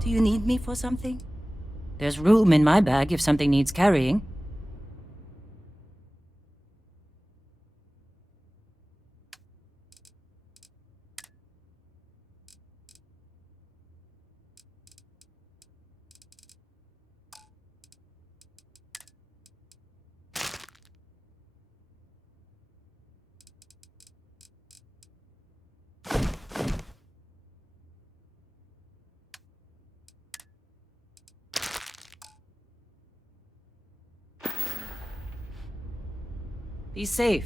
Do you need me for something? There's room in my bag if something needs carrying. Be safe.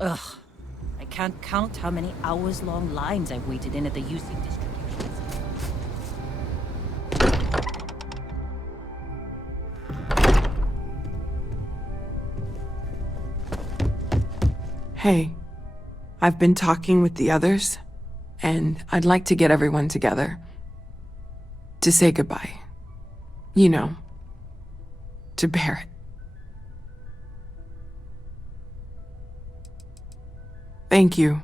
Ugh. I can't count how many hours-long lines I've waited in at the UC distributions. Hey, I've been talking with the others, and I'd like to get everyone together. To say goodbye. You know, to Barrett. Thank you.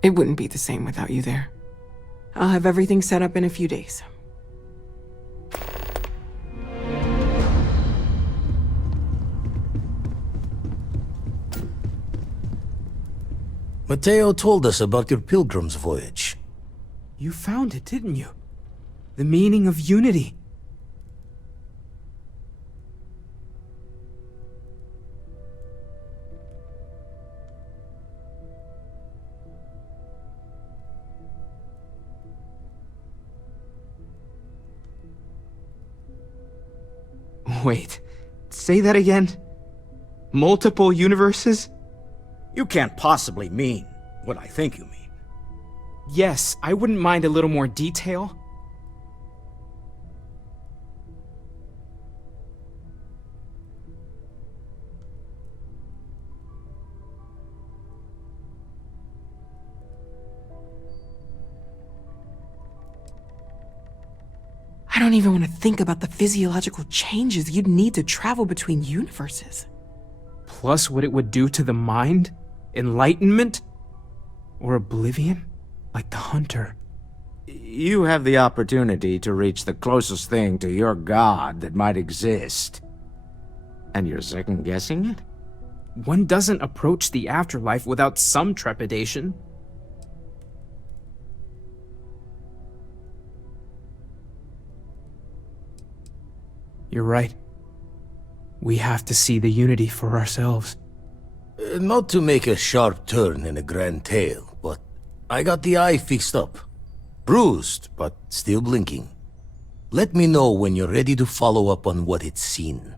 It wouldn't be the same without you there. I'll have everything set up in a few days. Mateo told us about your pilgrim's voyage. You found it, didn't you? The meaning of unity. Wait, say that again? Multiple universes? You can't possibly mean what I think you mean. Yes, I wouldn't mind a little more detail. I don't even want to think about the physiological changes you'd need to travel between universes. Plus what it would do to the mind? Enlightenment? Or oblivion? Like the Hunter. You have the opportunity to reach the closest thing to your god that might exist. And you're second-guessing it? One doesn't approach the afterlife without some trepidation. You're right. We have to see the unity for ourselves. Not to make a sharp turn in a grand tale, but I got the eye fixed up. Bruised, but still blinking. Let me know when you're ready to follow up on what it's seen.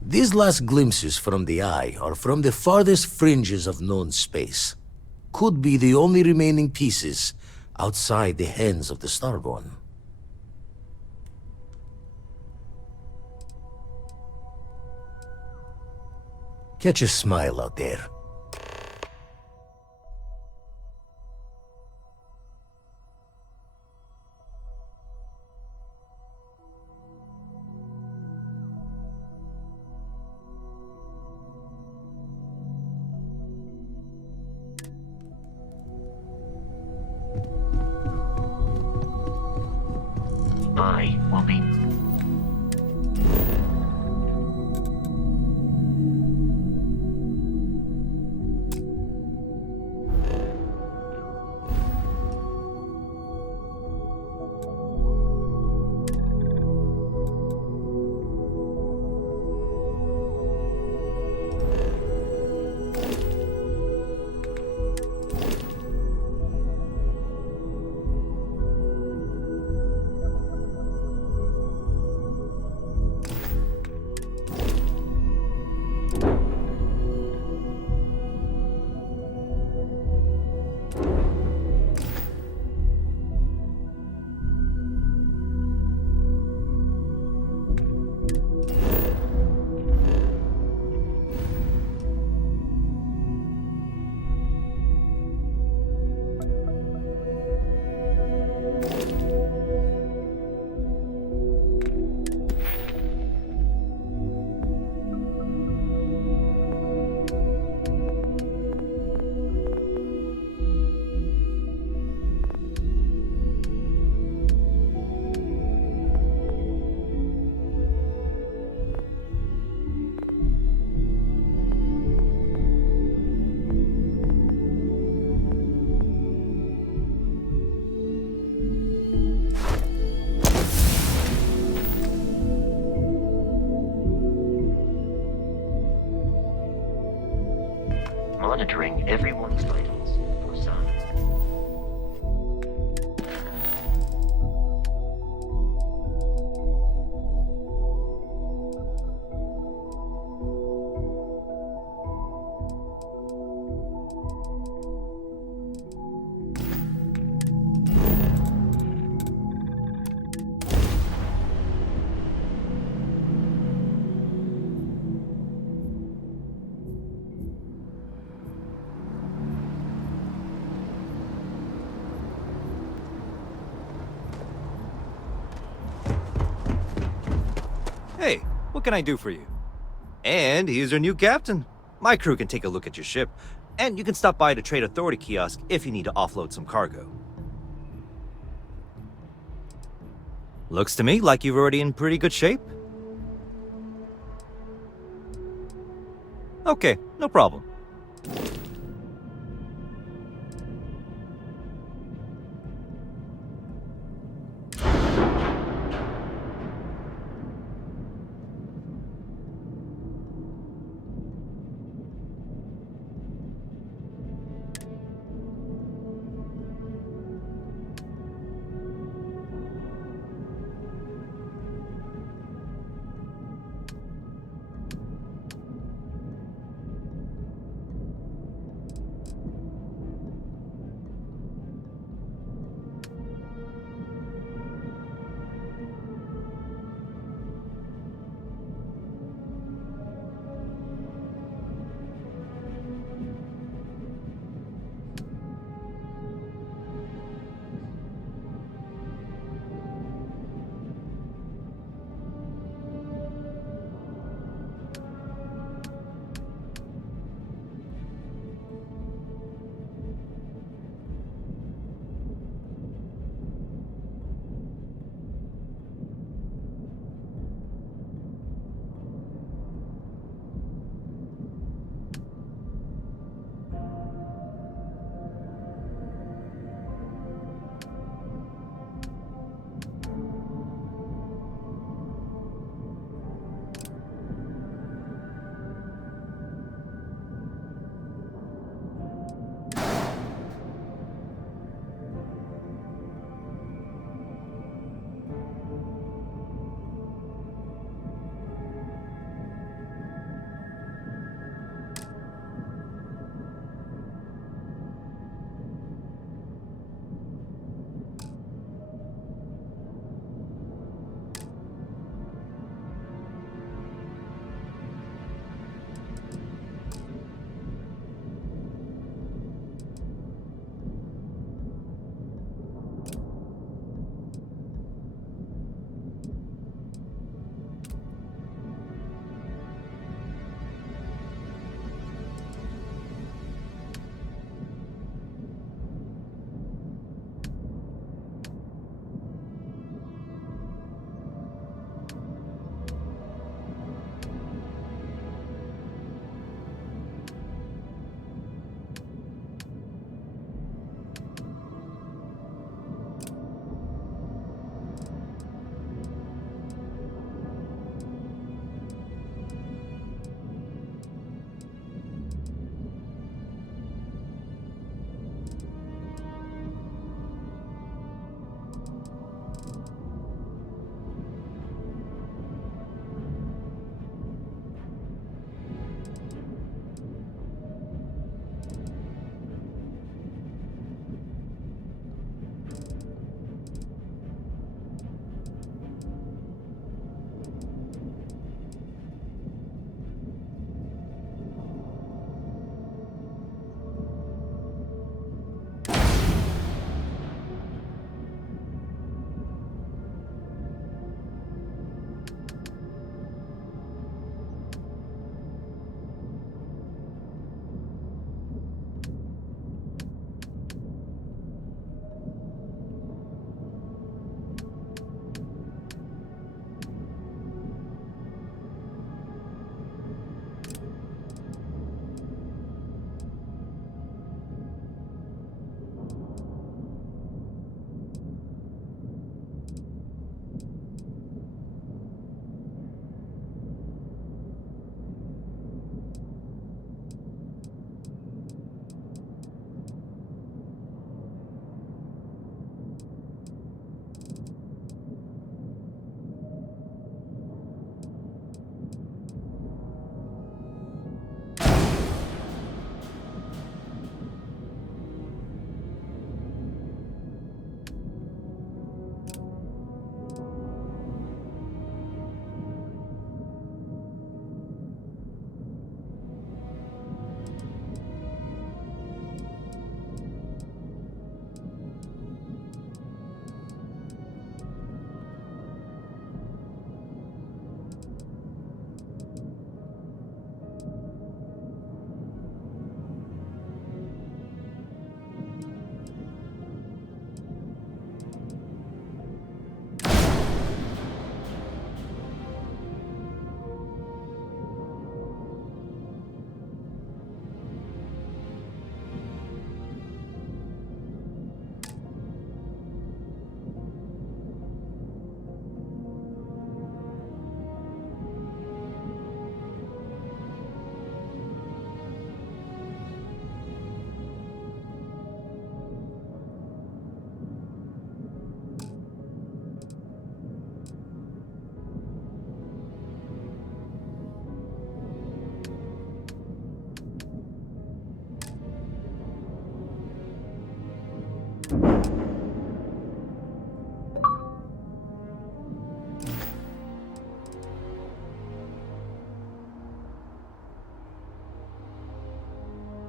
These last glimpses from the eye are from the farthest fringes of known space. Could be the only remaining pieces outside the hands of the Starborn. Catch a smile out there. I will be... Monitoring everyone's vitals for signs. Hey, what can I do for you? And here's your new captain. My crew can take a look at your ship, and you can stop by the Trade Authority kiosk if you need to offload some cargo. Looks to me like you're already in pretty good shape. Okay, no problem.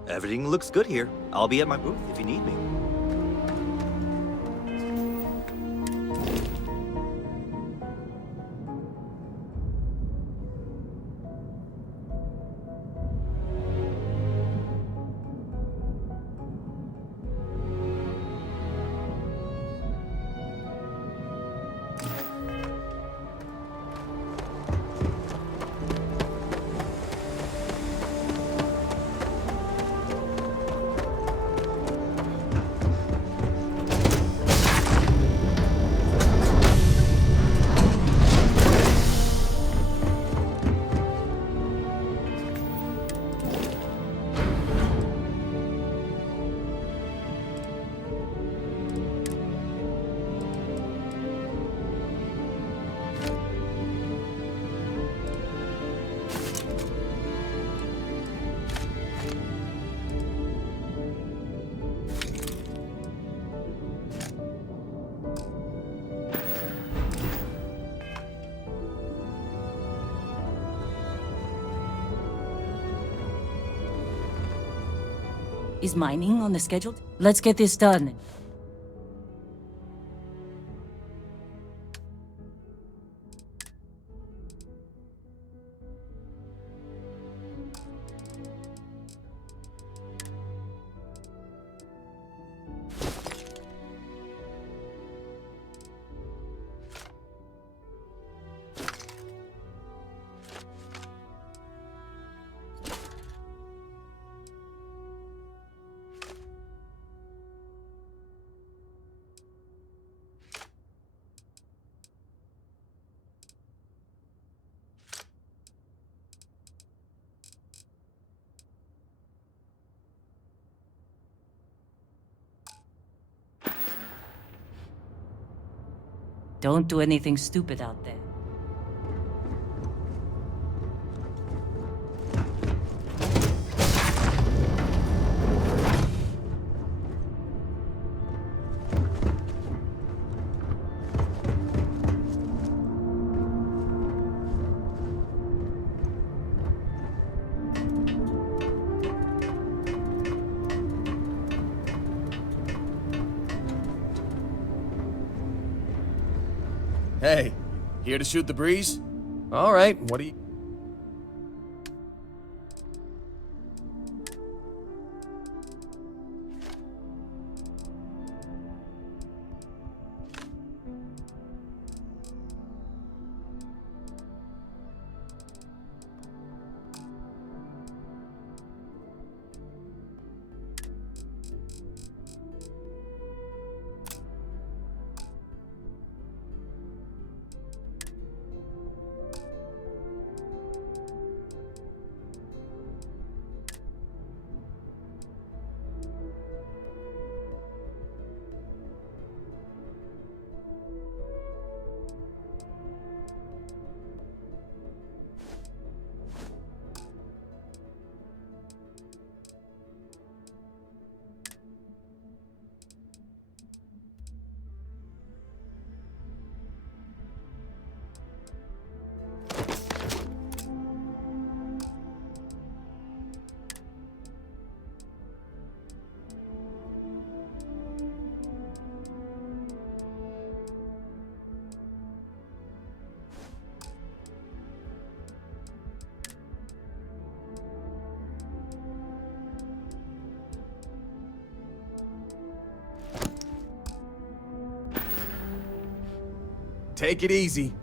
Everything looks good here. I'll be at my booth if you need me. Is mining on the schedule? Let's get this done. Don't do anything stupid out there. Hey, here to shoot the breeze? All right, what do you... Take it easy.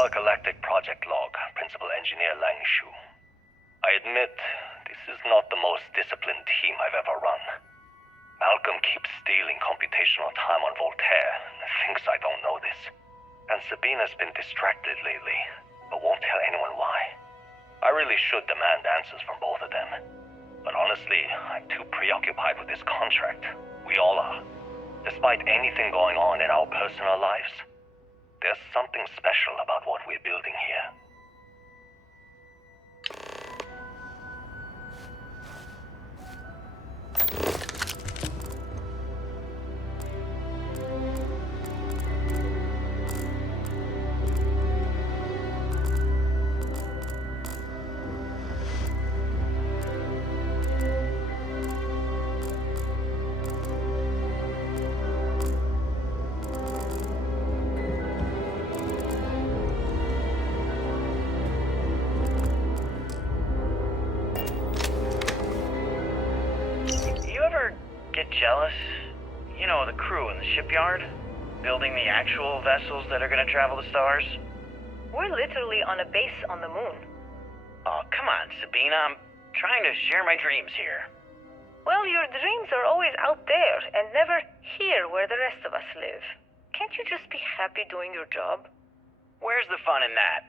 our galactic project log, Principal Engineer Lang Shu. I admit, this is not the most disciplined team I've ever run. Malcolm keeps stealing computational time on Voltaire and thinks I don't know this. And Sabina's been distracted lately, but won't tell anyone why. I really should demand answers from both of them. But honestly, I'm too preoccupied with this contract. We all are. Despite anything going on in our personal lives, there's something special about what we're building here. Jealous? You know, the crew in the shipyard? Building the actual vessels that are gonna travel the stars? We're literally on a base on the moon. Oh, come on, Sabina. I'm trying to share my dreams here. Well, your dreams are always out there and never here where the rest of us live. Can't you just be happy doing your job? Where's the fun in that?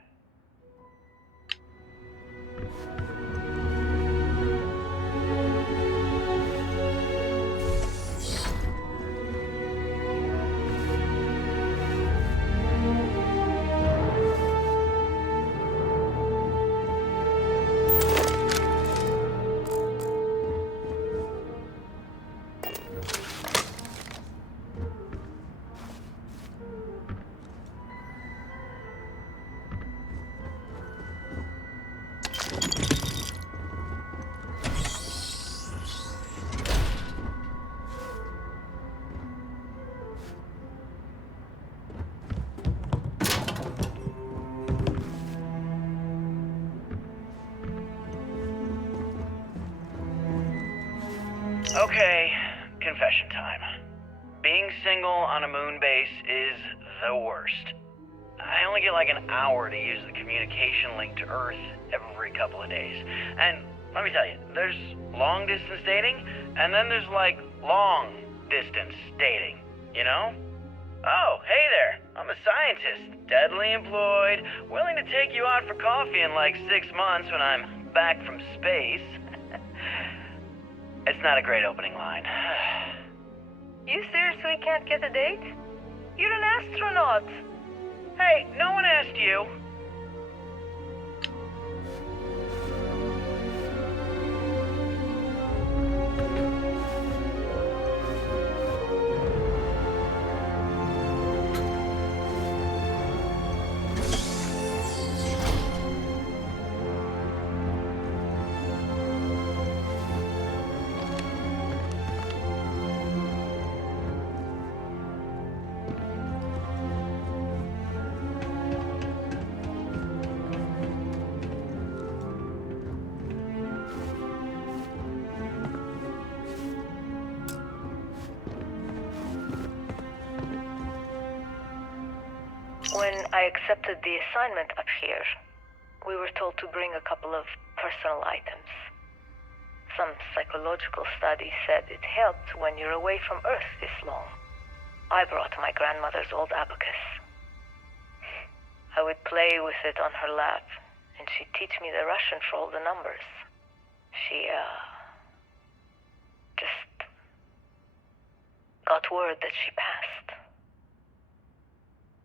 Okay, confession time. Being single on a moon base is the worst. I only get like an hour to use the communication link to Earth every couple of days. And let me tell you, there's long distance dating, and then there's like long distance dating, you know? Oh, hey there, I'm a scientist, deadly employed, willing to take you out for coffee in like 6 months when I'm back from space. It's not a great opening line. You seriously can't get a date? You're an astronaut. Hey, no one asked you. When I accepted the assignment up here, we were told to bring a couple of personal items. Some psychological study said it helped when you're away from Earth this long. I brought my grandmother's old abacus. I would play with it on her lap, and she'd teach me the Russian for all the numbers. She, just got word that she passed.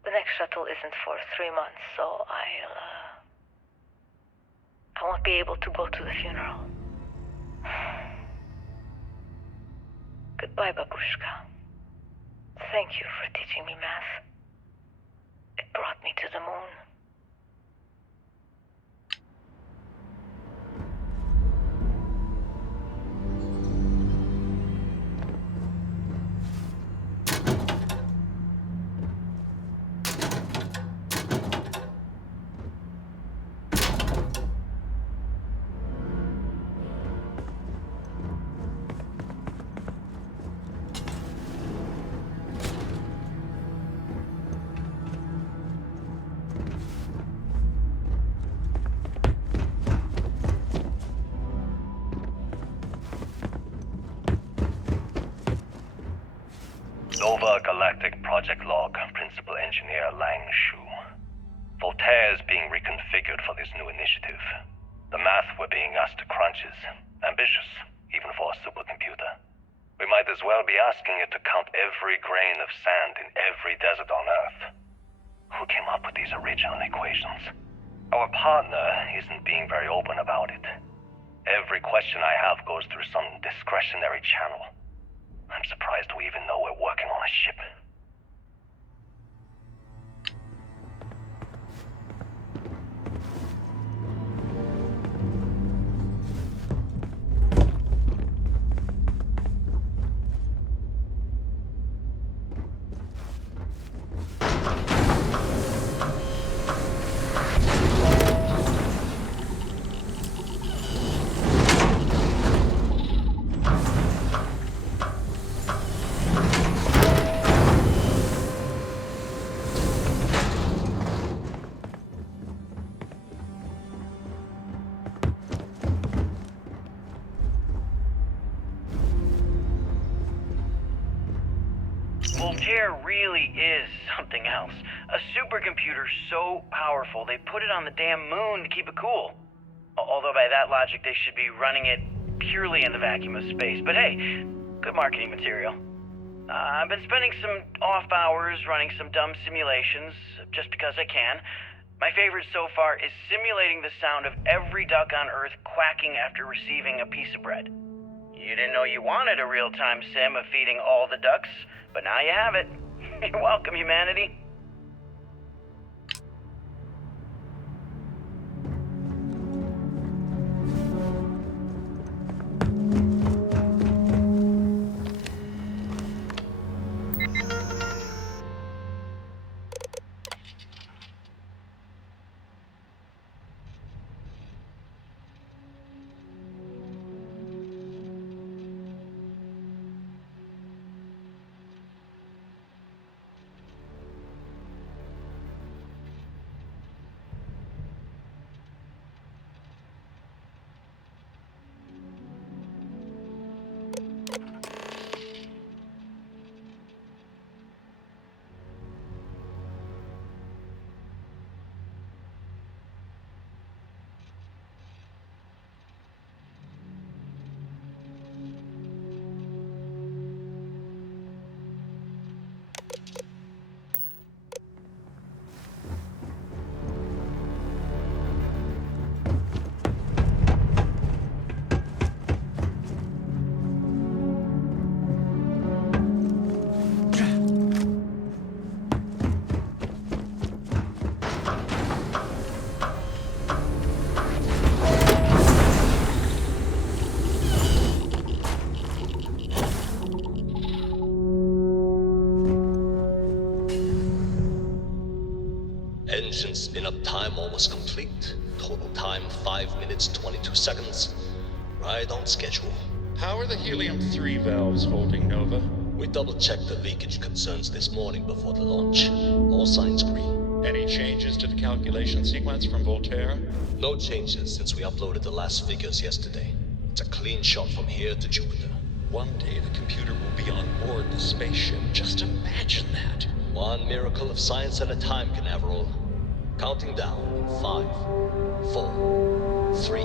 The next shuttle isn't for 3 months, so I won't be able to go to the funeral. Goodbye, Babushka. Thank you for teaching me math. It brought me to the moon. Nova Galactic Project Log, Principal Engineer Lang Shu. Voltaire is being reconfigured for this new initiative. The math we're being asked to crunch is ambitious, even for a supercomputer. We might as well be asking it to count every grain of sand in every desert on Earth. Who came up with these original equations? Our partner isn't being very open about it. Every question I have goes through some discretionary channel. I'm surprised we even know we're working on a ship. Voltaire really is something else. A supercomputer so powerful they put it on the damn moon to keep it cool. Although by that logic they should be running it purely in the vacuum of space. But hey, good marketing material. I've been spending some off hours running some dumb simulations just because I can. My favorite so far is simulating the sound of every duck on Earth quacking after receiving a piece of bread. You didn't know you wanted a real-time sim of feeding all the ducks, but now you have it. You're welcome, humanity. Engine spin-up time almost complete. Total time 5 minutes 22 seconds. Right on schedule. How are the helium-3 valves holding, Nova? We double-checked the leakage concerns this morning before the launch. All signs green. Any changes to the calculation sequence from Voltaire? No changes since we uploaded the last figures yesterday. It's a clean shot from here to Jupiter. One day the computer will be on board the spaceship. Just imagine that. One miracle of science at a time, Canaveral. Counting down. 5, 4, 3,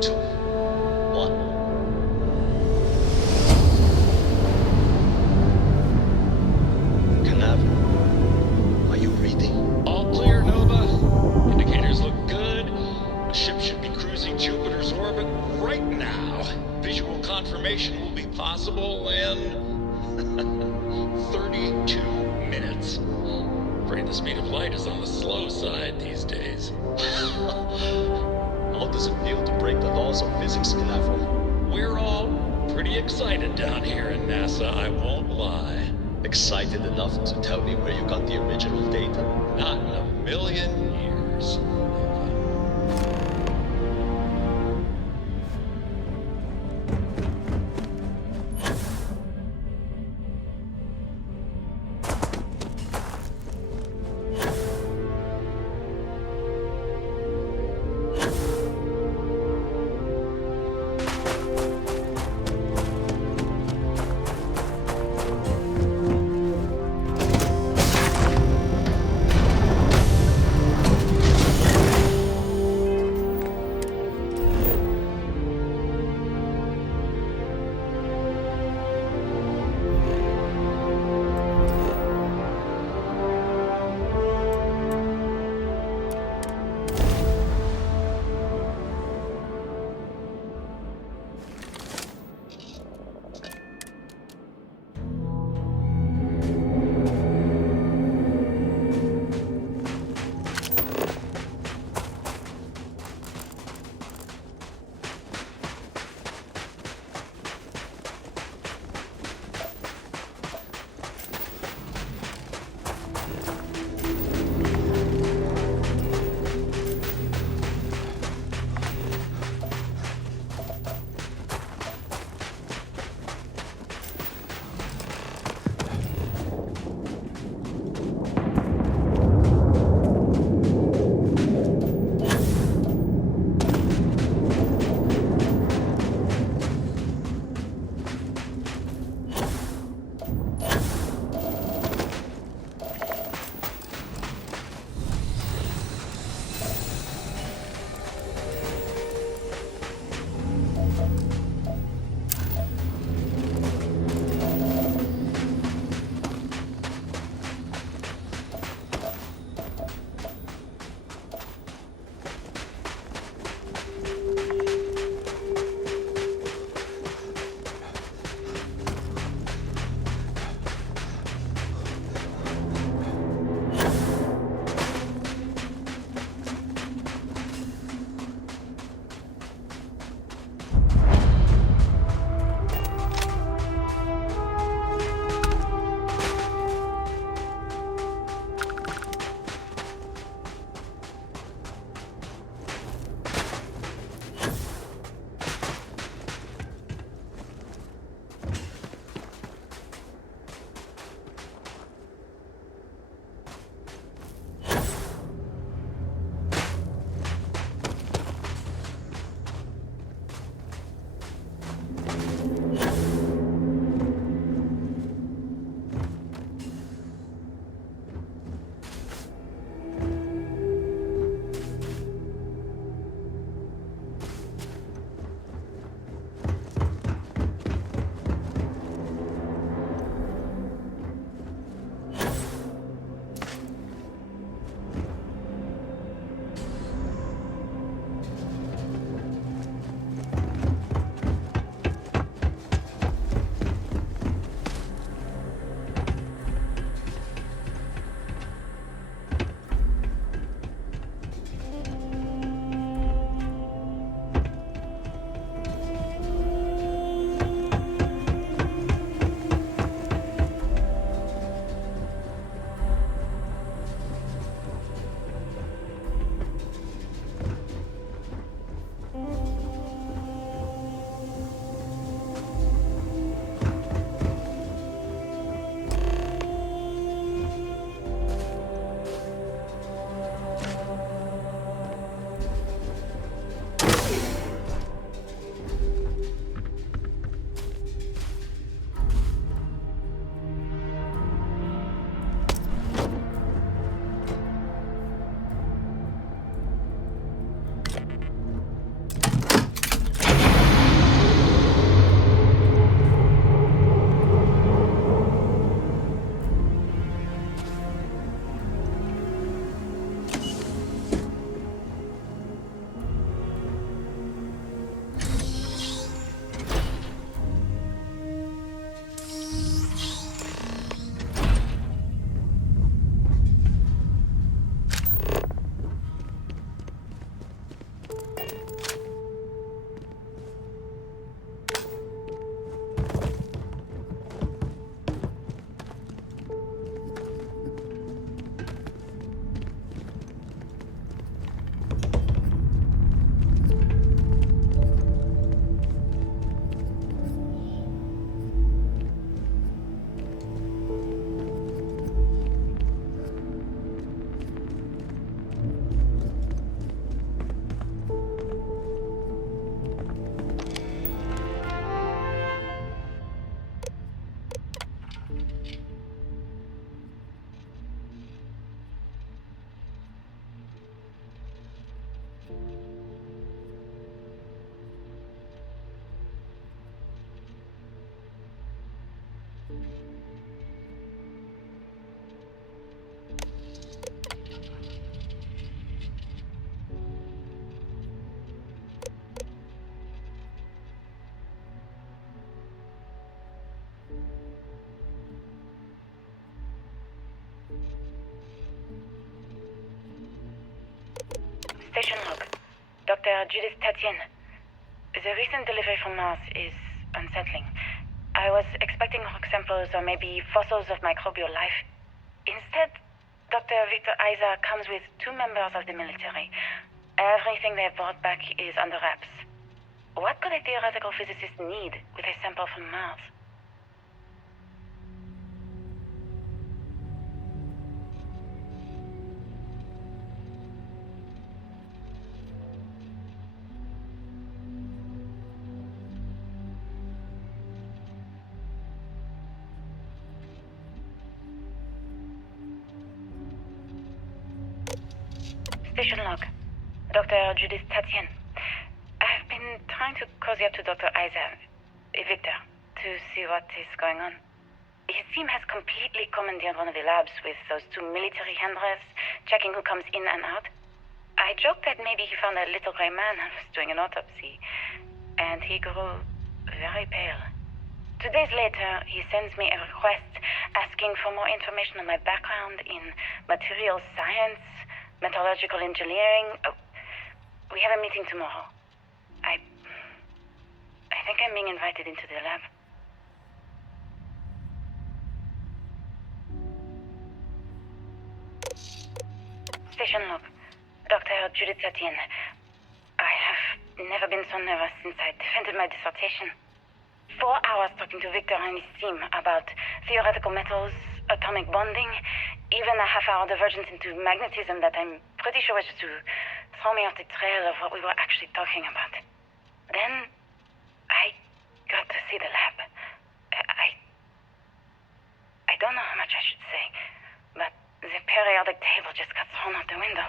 2, 1. Canaveral, are you reading? All clear, Nova. Indicators look good. The ship should be cruising Jupiter's orbit right now. Visual confirmation will be possible in 32 minutes. Afraid the speed of light is on the slow side these days. How does it feel to break the laws of physics, Canaveral? We're all pretty excited down here in NASA, I won't lie. Excited enough to tell me where you got the original data? Not in a million years. Dr. Judith Tatien. The recent delivery from Mars is unsettling. I was expecting rock samples or maybe fossils of microbial life. Instead, Dr. Victor Isa comes with 2 members of the military. Everything they've brought back is under wraps. What could a theoretical physicist need with a sample from Mars? Station log. Dr. Judith Tatien. I've been trying to cozy up to Dr. Isa, Victor, to see what is going on. His team has completely commandeered one of the labs with those 2 military handlers, checking who comes in and out. I joked that maybe he found a little gray man and was doing an autopsy, and he grew very pale. 2 days later, he sends me a request asking for more information on my background in materials science, metallurgical engineering. Oh, we have a meeting tomorrow. I think I'm being invited into the lab. Station log. Dr. Judith Tatien. I have never been so nervous since I defended my dissertation. 4 hours talking to Victor and his team about theoretical metals, atomic bonding, even a half-hour divergence into magnetism that I'm pretty sure was just to throw me off the trail of what we were actually talking about. Then, I got to see the lab. I don't know how much I should say, but the periodic table just got thrown out the window.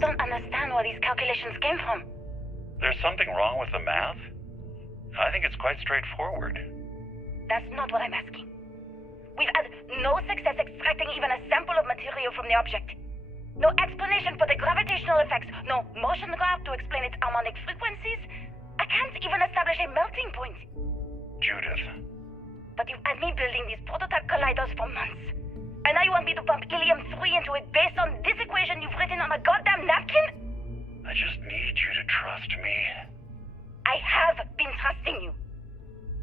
don't understand where these calculations came from. There's something wrong with the math? I think it's quite straightforward. That's not what I'm asking. We've had no success extracting even a sample of material from the object. No explanation for the gravitational effects, no motion graph to explain its harmonic frequencies. I can't even establish a melting point. Judith. But you've had me building these prototype colliders for months. And now you want me to pump helium-3 into it based on this equation you've written on a goddamn napkin? I just need you to trust me. I have been trusting you.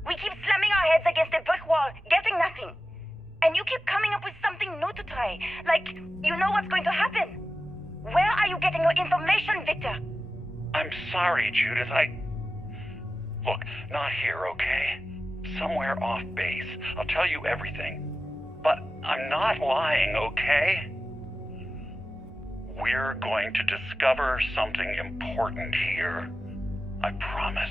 We keep slamming our heads against a brick wall, getting nothing. And you keep coming up with something new to try. Like, you know what's going to happen. Where are you getting your information, Victor? I'm sorry, Judith. Look, not here, okay? Somewhere off base. I'll tell you everything. But I'm not lying, okay? We're going to discover something important here. I promise.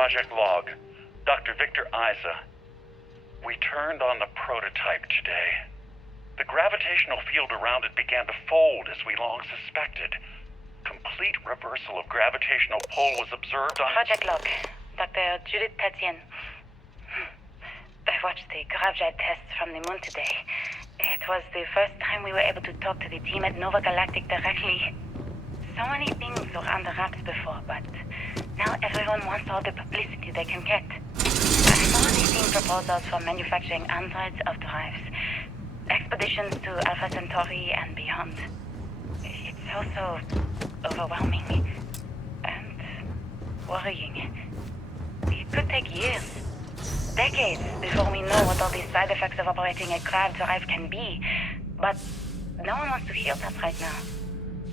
Project log. Dr. Victor Isa. We turned on the prototype today. The gravitational field around it began to fold as we long suspected. Complete reversal of gravitational pull was observed on... Project log. Dr. Judith Tatien. I watched the gravjet tests from the moon today. It was the first time we were able to talk to the team at Nova Galactic directly. So many things were under wraps before, but now everyone wants all the publicity they can get. I've already seen proposals for manufacturing hundreds of drives. Expeditions to Alpha Centauri and beyond. It's also overwhelming and worrying. It could take years, decades, before we know what all the side effects of operating a grav drive can be. But no one wants to hear that right now.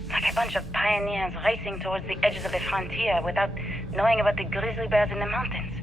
Like a bunch of pioneers racing towards the edges of the frontier without knowing about the grizzly bears in the mountains.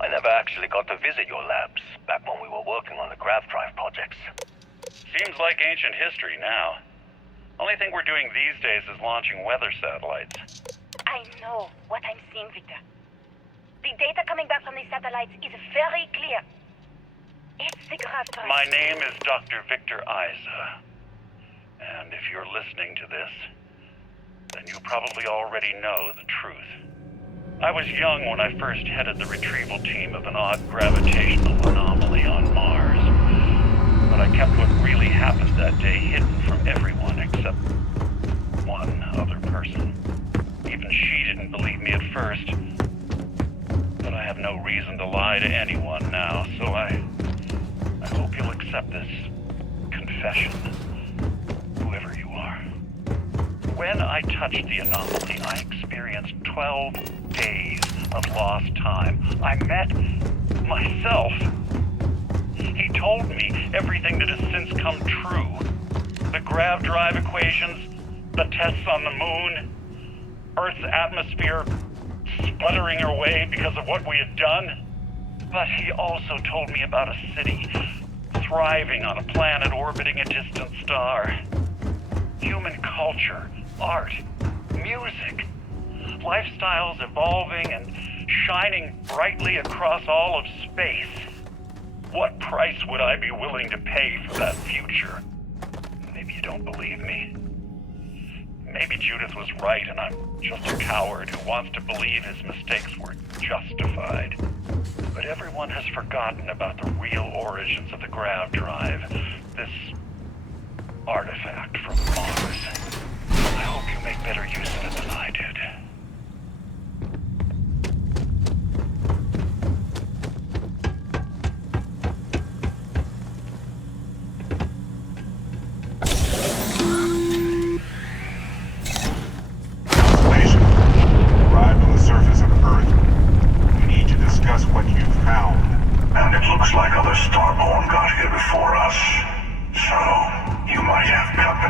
I never actually got to visit your labs back when we were working on the grav drive projects. Seems like ancient history now. Only thing we're doing these days is launching weather satellites. I know what I'm seeing, Victor. The data coming back from the satellites is very clear. It's the grav drive. My name is Dr. Victor Isa. And if you're listening to this, then you probably already know the truth. I was young when I first headed the retrieval team of an odd gravitational anomaly on Mars. But I kept what really happened that day hidden from everyone except one other person. Even she didn't believe me at first. But I have no reason to lie to anyone now, so I hope you'll accept this confession, whoever you are. When I touched the anomaly, I experienced 12 days of lost time. I met myself. He told me everything that has since come true. The grav drive equations, the tests on the moon, Earth's atmosphere sputtering away because of what we had done. But he also told me about a city thriving on a planet orbiting a distant star. Human culture, art, music, lifestyles evolving and shining brightly across all of space. What price would I be willing to pay for that future? Maybe you don't believe me. Maybe Judith was right and I'm just a coward who wants to believe his mistakes were justified. But everyone has forgotten about the real origins of the grav drive, this artifact from Mars. I hope you make better use of it than I did. Arrived on the surface of Earth. We need to discuss what you found. And it looks like other Starborn got here before us. So, you might have company.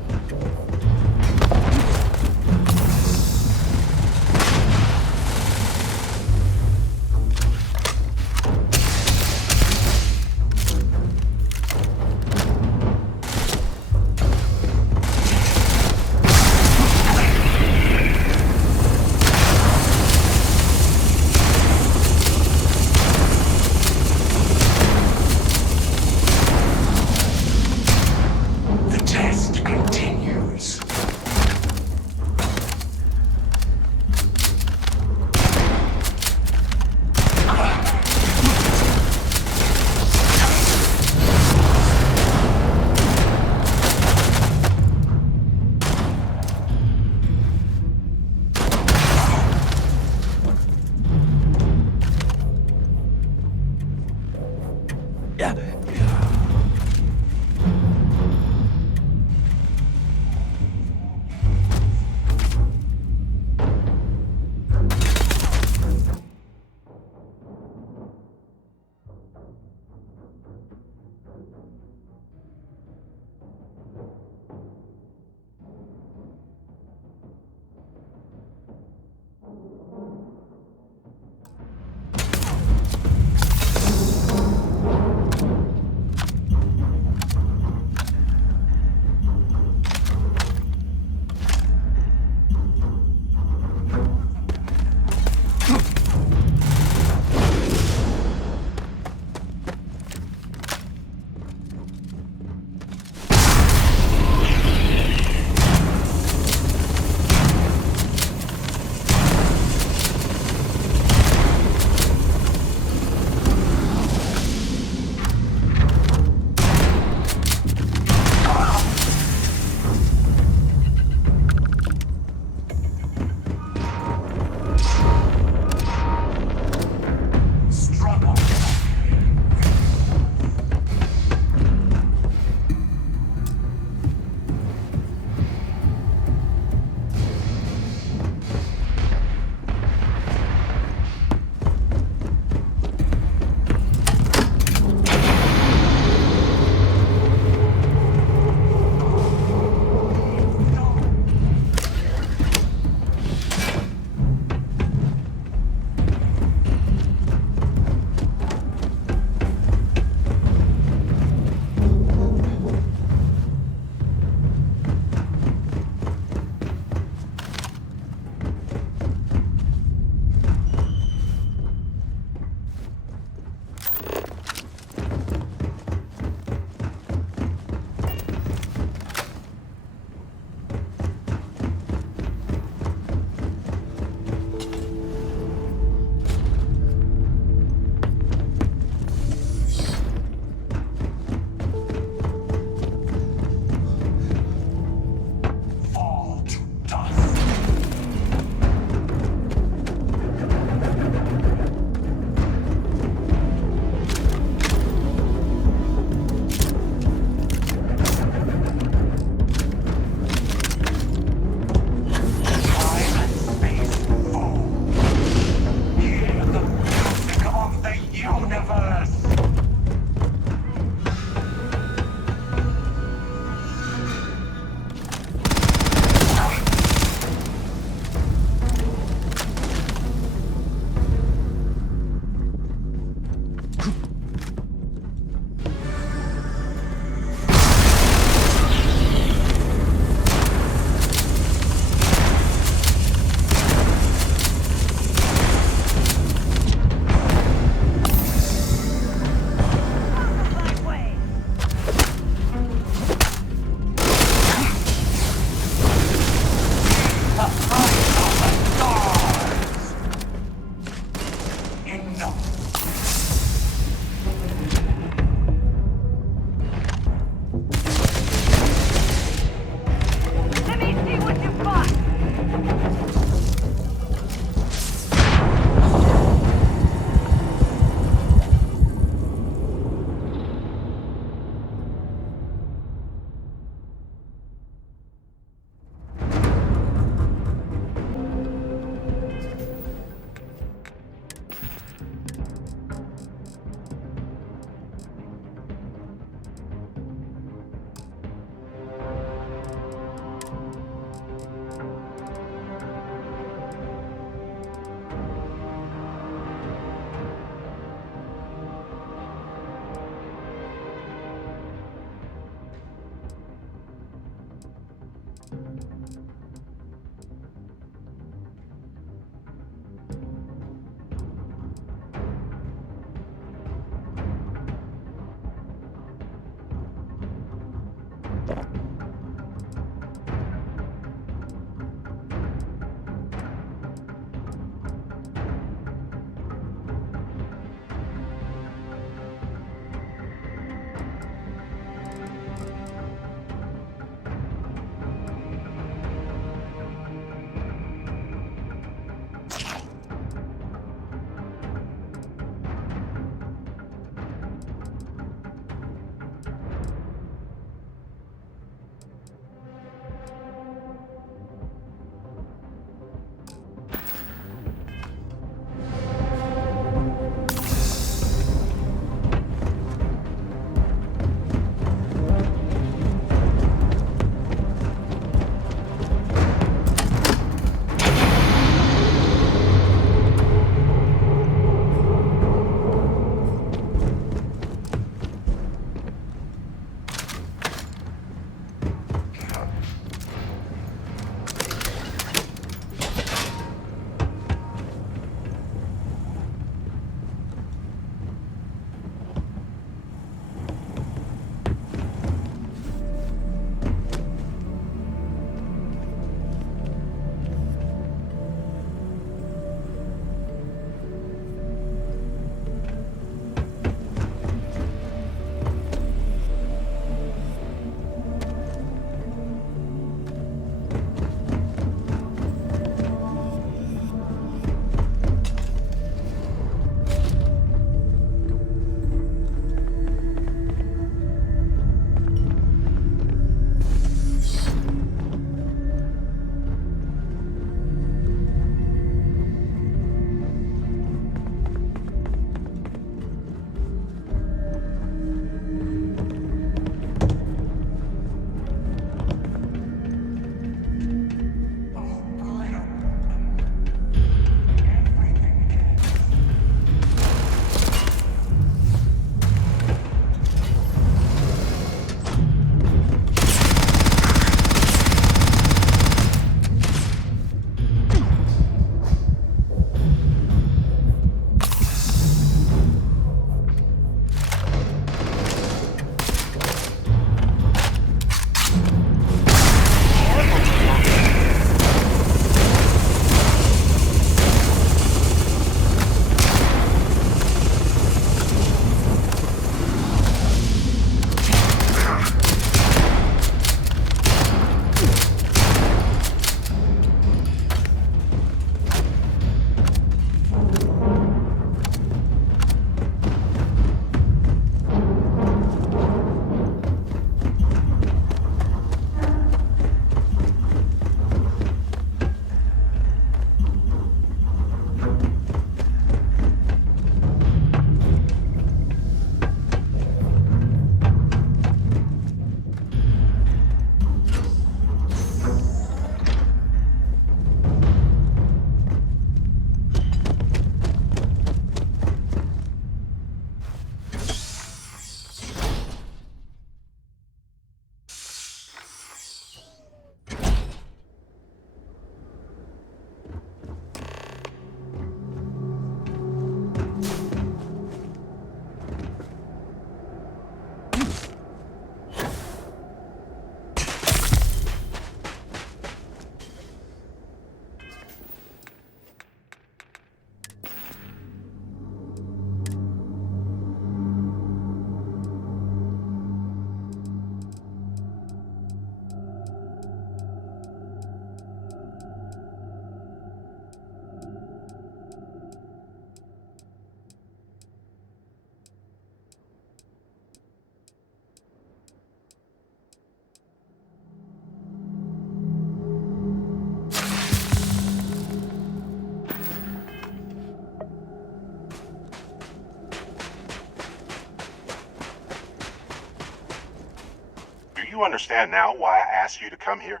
you understand now why I asked you to come here?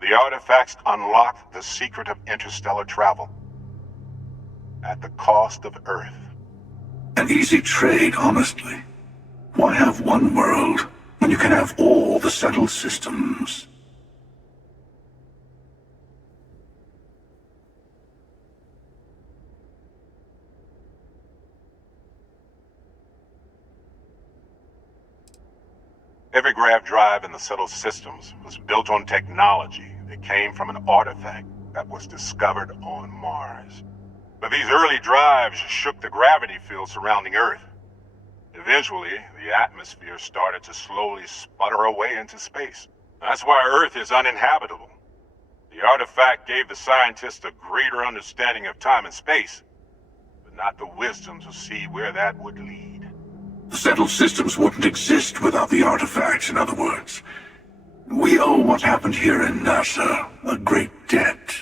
The artifacts unlock the secret of interstellar travel. At the cost of Earth. An easy trade, honestly. Why have one world when you can have all the settled systems? Every grav drive in the settled systems was built on technology that came from an artifact that was discovered on Mars. But these early drives shook the gravity field surrounding Earth. Eventually, the atmosphere started to slowly sputter away into space. That's why Earth is uninhabitable. The artifact gave the scientists a greater understanding of time and space, but not the wisdom to see where that would lead. The settled systems wouldn't exist without the artifacts, in other words. We owe what happened here in NASA a great debt.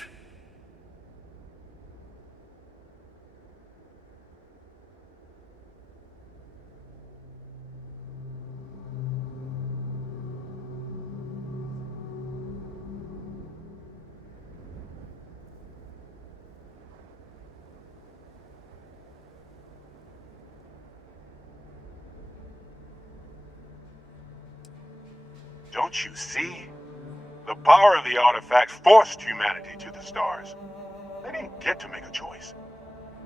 Don't you see? The power of the artifact forced humanity to the stars. They didn't get to make a choice.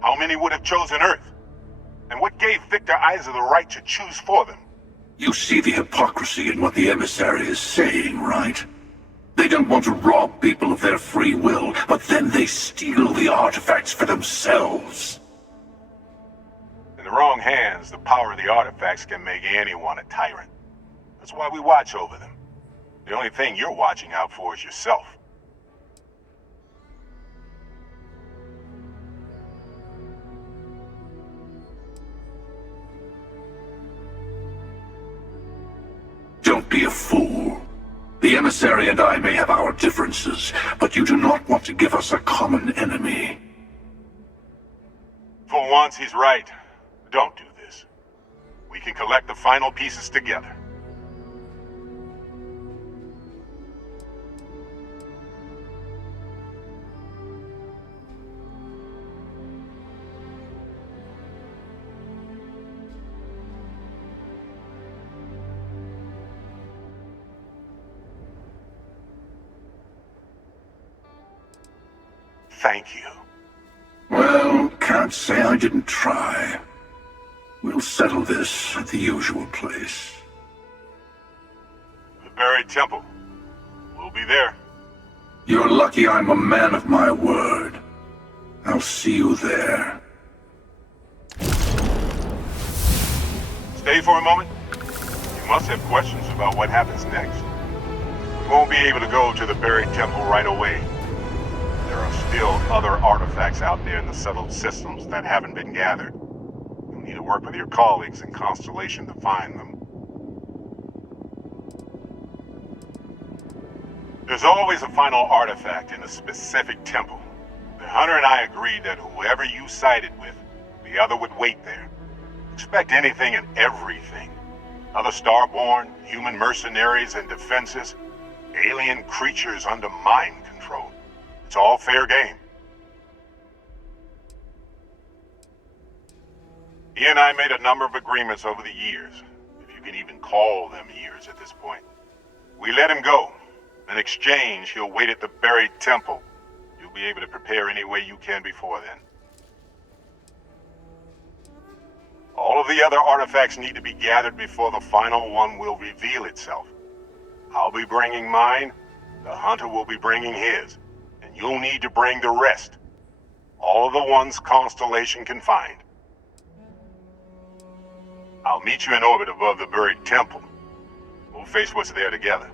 How many would have chosen Earth? And what gave Victor Isa the right to choose for them? You see the hypocrisy in what the emissary is saying, right? They don't want to rob people of their free will, but then they steal the artifacts for themselves. In the wrong hands, the power of the artifacts can make anyone a tyrant. That's why we watch over them. The only thing you're watching out for is yourself. Don't be a fool. The emissary and I may have our differences, but you do not want to give us a common enemy. For once, he's right. Don't do this. We can collect the final pieces together. Thank you. Well, can't say I didn't try. We'll settle this at the usual place. The buried temple. We'll be there. You're lucky I'm a man of my word. I'll see you there. Stay for a moment. You must have questions about what happens next. We won't be able to go to the buried temple right away. There are still other artifacts out there in the settled systems that haven't been gathered. You'll need to work with your colleagues in Constellation to find them. There's always a final artifact in a specific temple. The hunter and I agreed that whoever you sided with, the other would wait there. Expect anything and everything. Other starborn, human mercenaries and defenses, alien creatures under mind control. It's all fair game. He and I made a number of agreements over the years, if you can even call them years at this point. We let him go. In exchange, he'll wait at the buried temple. You'll be able to prepare any way you can before then. All of the other artifacts need to be gathered before the final one will reveal itself. I'll be bringing mine, the hunter will be bringing his. You'll need to bring the rest. All of the ones Constellation can find. I'll meet you in orbit above the buried temple. We'll face what's there together.